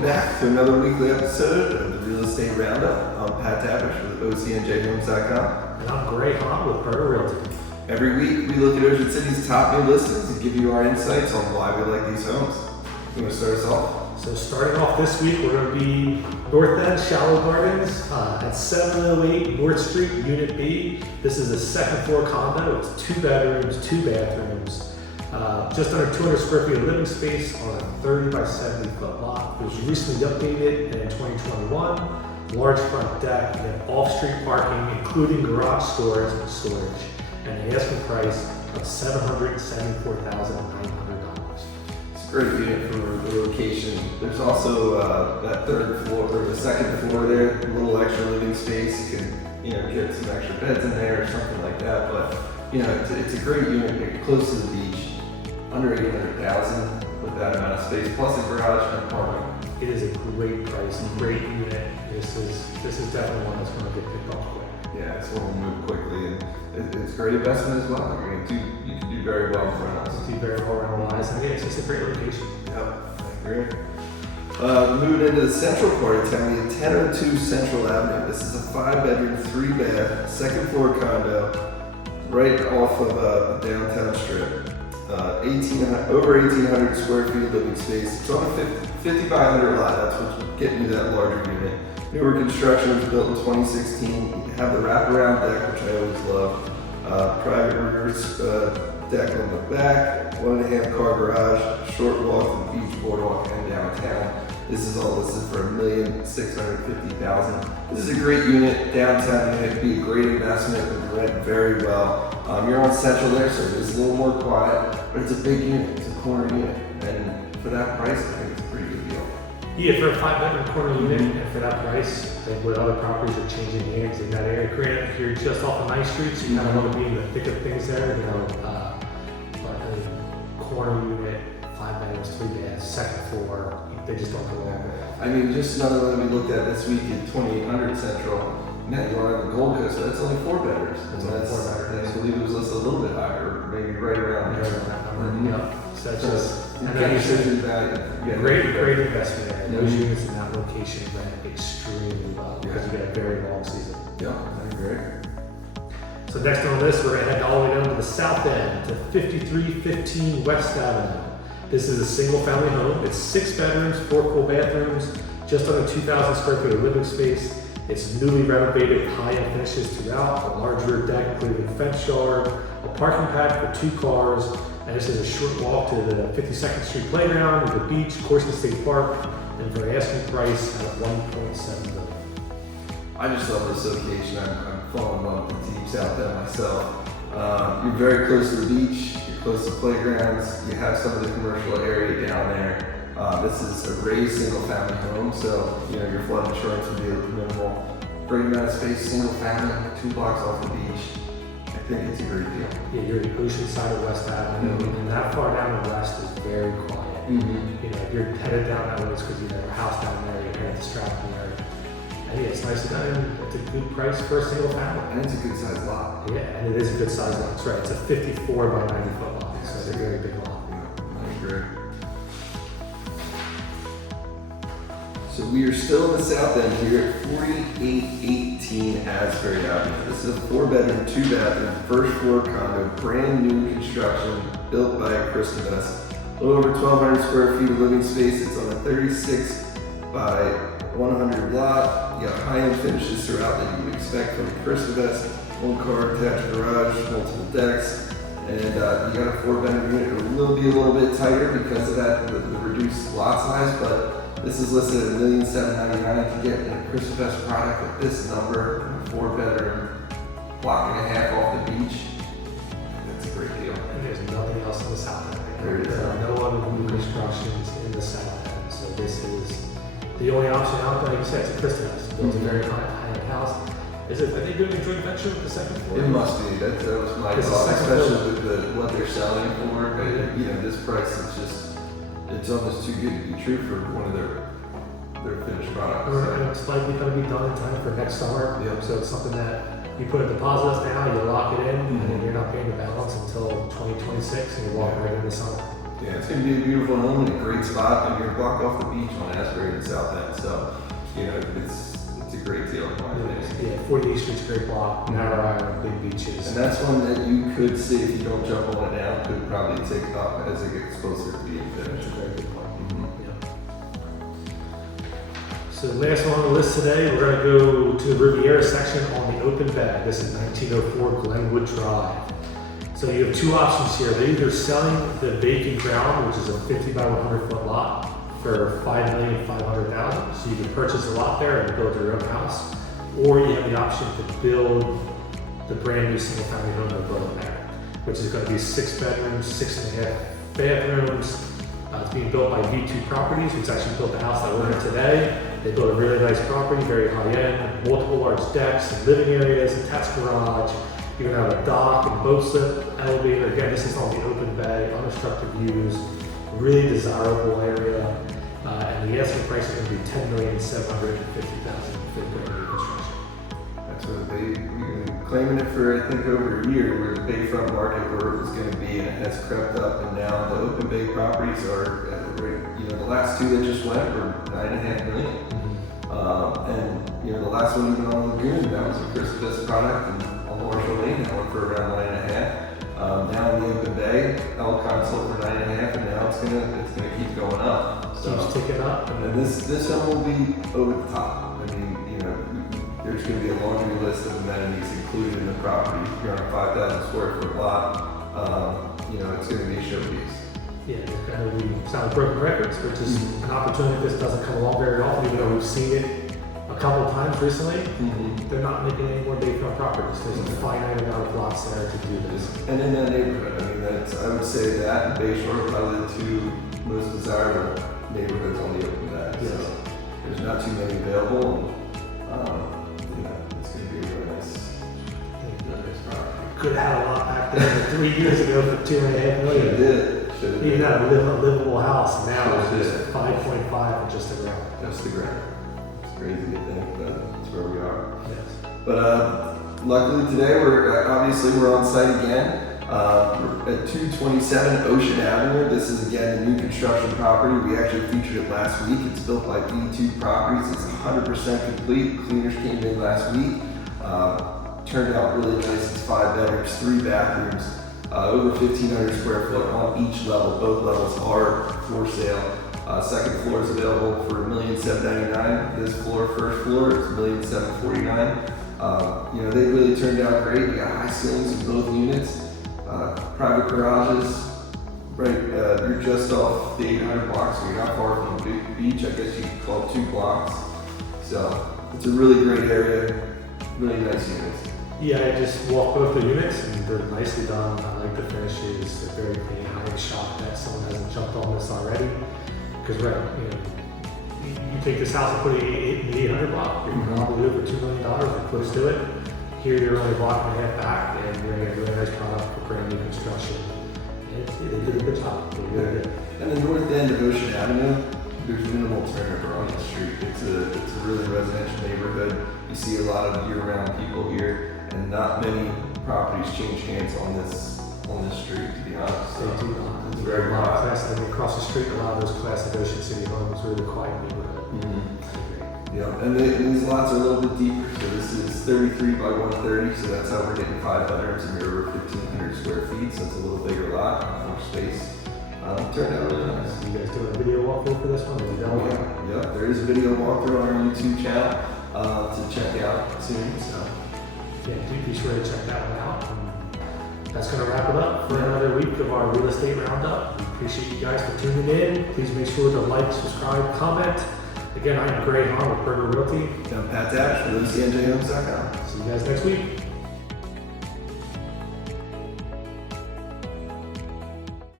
Welcome back to another weekly episode of the Real Estate Roundup. I'm Pat Davish with OCNJ And I'm Haenn with Burger Realty. Every week we look at Ocean City's top new listings and give you our insights on why we like these homes. You want to start us off? So starting off this week, we're going to be North End Shallow Gardens at 708 North Street, Unit B. This is a second floor condo. It's 2 bedrooms, 2 bathrooms. Just under 200 square feet of living space on a 30 by 70 foot lot. It was recently updated in 2021. Large front deck and off-street parking, including garage storage, and the asking price of $774,900. It's a great unit for the location. There's also that third floor or the second floor there, a little extra living space. You can get some extra beds in there or something like that. But it's a great unit close to the beach. Under $800,000 with that amount of space, plus a garage and parking. It is a great price, great unit. This is definitely one that's going to get picked off quick. Yeah, it's one will move quickly, and it's a great investment as well. You can do very well in front of us. Do very well around and it's just a great location. Yep, I agree. Moving into the central part of town, we have 1002 Central Avenue. This is a 5-bedroom, 3-bath, second floor condo, right off of the downtown strip. Over 1,800 square feet of living space. It's on a 5,500 lot. That's what's getting you that larger unit. Newer construction was built in 2016. You have the wraparound deck, which I always love. Private reverse deck on the back. 1.5 car garage. Short walk to the beach, boardwalk, and downtown. This is all listed for $1,650,000. This is a great unit, downtown unit. It'd be a great investment. It would rent very well. You're on Central there, so it's a little more quiet, but it's a big unit. It's a corner unit, and for that price, I think it's a pretty good deal. Yeah, for a 5-bedroom corner unit, and for that price, I think what other properties are changing hands in that area. Granted, if you're just off of Ninth Street, so you kind of want to be in the thick of things there, but a corner unit, 5 bedrooms, 3 baths, second floor, they just don't go along. I mean, just another one we looked at this week in 2800 Central. Now you are on the Gold Coast, but that's only 4 bedrooms. I believe it was listed a little bit higher, maybe right around there. Yep. So that's just great investment area. Those units in that location rent extremely well because you get a very long season. Yeah, I agree. So next on the list, we're going to head all the way down to the south end to 5315 West Avenue. This is a single family home. It's 6 bedrooms, 4 full bathrooms, just under 2,000 square feet of living space. It's newly renovated with high-end finishes throughout, a large rear deck including a fence yard, a parking pad for 2 cars, and this is a short walk to the 52nd Street Playground, the beach, Corson State Park, and for an asking price at $1.7 million. I just love this location. I'm falling in love with the teams out there myself. You're very close to the beach, you're close to playgrounds, you have some of the commercial area down there. This is a raised single family home, so your flood insurance would be minimal. Great amount of space, single family, 2 blocks off the beach. I think it's a great deal. Yeah, you're the ocean side of West Avenue, and that far down the west is very quiet. If you're headed down that way, it's because you have a house down there, you're at the Stratton area. And yeah, it's nice to know. It's a good price for a single family. And it's a good sized lot. Yeah, and it is a good sized lot. That's right. It's a 54 by 90 foot lot, so it's a very big lot. I agree. So we are still in the south end here at 4818 Asbury Avenue. This is a 4-bedroom, 2-bathroom, first floor condo, brand new construction, built by a Christovest. A little over 1,200 square feet of living space. It's on a 36 by 100 lot. You got high-end finishes throughout that you would expect from a Christovest. 1-car attached garage, multiple decks, and you got a 4-bedroom unit. It will be a little bit tighter because of that, the reduced lot size, but this is listed at $1,799,000 to get a Christovest product at this number, a 4-bedroom, block and a half off the beach. That's a great deal. And there's nothing else in the south end. There are no other new constructions in the south end, so this is the only option out there. Like you said, it's a Christovest. Built a very high-end house. Are they doing a joint venture with the second floor? It must be. That was my thought, especially with what they're selling for. But, this price is it's almost too good to be true for one of their finished products. And it's likely going to be done in time for next summer. Yep. So it's something that you put a deposit now, you lock it in, and then you're not paying the balance until 2026, and you walk right into summer. Yeah, it's going to be a beautiful home in a great spot, and you're a block off the beach on Asbury in the south end. So, you know, it's a great deal. Yeah, 48th Street's a great block, narrow island, big beaches. And that's one that you could see if you don't jump on it now, could probably take up as it gets closer to being finished. That's a very good point. Mm-hmm. Yeah. So the last one on the list today, we're going to go to the Riviera section on the open bay. This is 1904 Glenwood Drive. So you have two options here. They're either selling the vacant ground, which is a 50 by 100 foot lot, for $5,500,000. So you can purchase a lot there and build your own house, or you have the option to build the brand new single family home they're building there, which is going to be 6 bedrooms, 6.5 bathrooms. It's being built by V2 Properties, who's actually built the house that we're in today. They built a really nice property, very high end, multiple large decks and living areas, attached garage. You're gonna have a dock and boat slip, elevator. Again, this is on the open bay, unobstructed views, really desirable area. And the asking price is gonna be $10,750,000 for brand new construction. That's what we've been claiming it for, I think, over a year, where the Bayfront market where it was going to be, and it has crept up, and now the open bay properties are, you know, the last two that just went were $9.5 million. And, you know, the last one even on Lagoon, that was a Chris product, and on Marshall Lane, that went for around $9.5. Now in the open bay, Elcon sold for $9.5, and now it's gonna keep going up. So, Keeps ticking up. and this home will be over the top. I mean, you know, there's going to be a laundry list of amenities included in the property. If you're on a 5,000 square foot lot, you know, it's going to be a showpiece. Yeah, it's going to be sound broken records, which is an opportunity this doesn't come along very often, even though we've seen it a couple of times recently. They're not making any more Bayfront properties. There's a finite amount of lots there to do this. And in that neighborhood, I mean, I would say that and Bayshore are probably the two most desirable neighborhoods on the open bay. Yes. So there's not too many available. You know, it's going to be a really nice property. Could have had a lot back there 3 years ago for $2.5 million. Should have Even had a livable house. Now Should've it's just 5.5 and just a ground. Just the ground. It's crazy to think, but that's where we are. Yes. But luckily today we're on site again. We're at 227 Ocean Avenue. This is again a new construction property. We actually featured it last week. It's built by V2 Properties. It's 100% complete. Cleaners came in last week. Turned out really nice. It's 5 bedrooms, 3 bathrooms, over 1,500 square foot on each level. Both levels are for sale. Second floor is available for $1,799,000. This floor, first floor, is $1,749,000. You know, they really turned out great. You got high ceilings in both units. Private garages, right, you're just off the 800 block, so you're not far from the big beach. I guess you could call it 2 blocks. So it's a really great area, really nice units. Yeah, I just walked both the units and they're nicely done. I like the finishes. They're very clean. I'm shocked that someone hasn't jumped on this already. Because you take this house and put it in the 800 block, you're probably do it for $2 million or close to it. Here you're only a block and a half back, and you're going to get a really nice product for brand new construction. And they did a good job. They really did. And the north end of Ocean Avenue, there's minimal turnover on the street. It's a really residential neighborhood. You see a lot of year-round people here, and not many properties change hands on this street, to be honest. They do. It's very a lot of quiet. class, across the street, a lot of those classic Ocean City homes, really quiet neighborhood. Yeah, and these lots are a little bit deeper. So this is 33 by 130, so that's how we're getting 5 bedrooms and you're over 1,500 square feet, so it's a little bigger lot, more space. Turned out really nice. You guys doing a video walkthrough for this one? Yeah, there is a video walkthrough on our YouTube channel to check out soon. So yeah, do be sure to check that one out. And that's going to wrap it up for another week of our real estate roundup. We appreciate you guys for tuning in. Please make sure to like, subscribe, comment. Again, I'm Haenn with Burger Realty. I'm Pat Davish with OCNJHomes.com. See you guys next week.